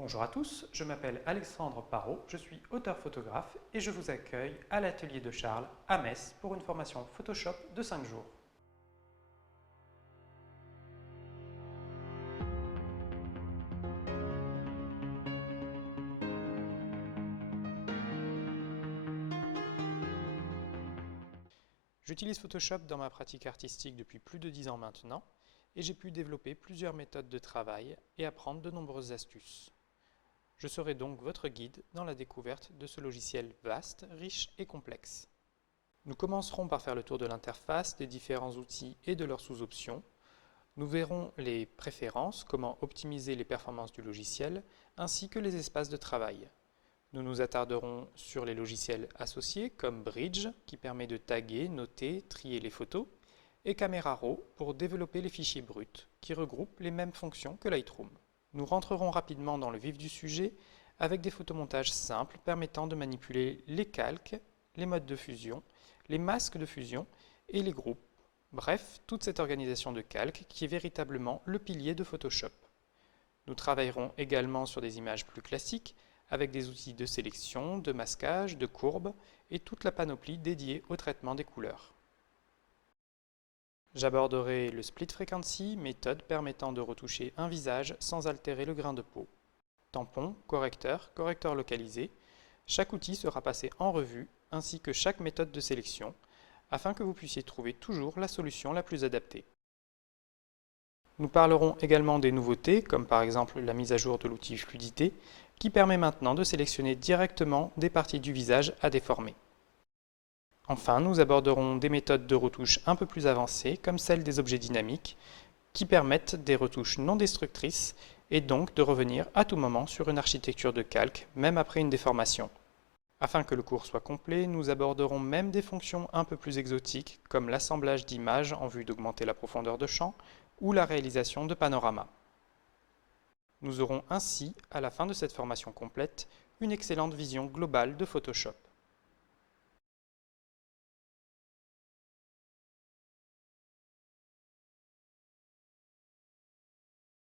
Bonjour à tous, je m'appelle Alexandre Parot, je suis auteur-photographe et je vous accueille à l'atelier de Charles à Metz pour une formation Photoshop de 5 jours. J'utilise Photoshop dans ma pratique artistique depuis plus de 10 ans maintenant et j'ai pu développer plusieurs méthodes de travail et apprendre de nombreuses astuces. Je serai donc votre guide dans la découverte de ce logiciel vaste, riche et complexe. Nous commencerons par faire le tour de l'interface, des différents outils et de leurs sous-options. Nous verrons les préférences, comment optimiser les performances du logiciel, ainsi que les espaces de travail. Nous nous attarderons sur les logiciels associés comme Bridge, qui permet de taguer, noter, trier les photos, et Camera Raw pour développer les fichiers bruts, qui regroupent les mêmes fonctions que Lightroom. Nous rentrerons rapidement dans le vif du sujet avec des photomontages simples permettant de manipuler les calques, les modes de fusion, les masques de fusion et les groupes. Bref, toute cette organisation de calque qui est véritablement le pilier de Photoshop. Nous travaillerons également sur des images plus classiques avec des outils de sélection, de masquage, de courbe et toute la panoplie dédiée au traitement des couleurs. J'aborderai le Split Frequency, méthode permettant de retoucher un visage sans altérer le grain de peau. Tampon, correcteur, correcteur localisé, chaque outil sera passé en revue ainsi que chaque méthode de sélection afin que vous puissiez trouver toujours la solution la plus adaptée. Nous parlerons également des nouveautés comme par exemple la mise à jour de l'outil Fluidité qui permet maintenant de sélectionner directement des parties du visage à déformer. Enfin, nous aborderons des méthodes de retouche un peu plus avancées, comme celle des objets dynamiques, qui permettent des retouches non destructrices et donc de revenir à tout moment sur une architecture de calque, même après une déformation. Afin que le cours soit complet, nous aborderons même des fonctions un peu plus exotiques, comme l'assemblage d'images en vue d'augmenter la profondeur de champ ou la réalisation de panoramas. Nous aurons ainsi, à la fin de cette formation complète, une excellente vision globale de Photoshop.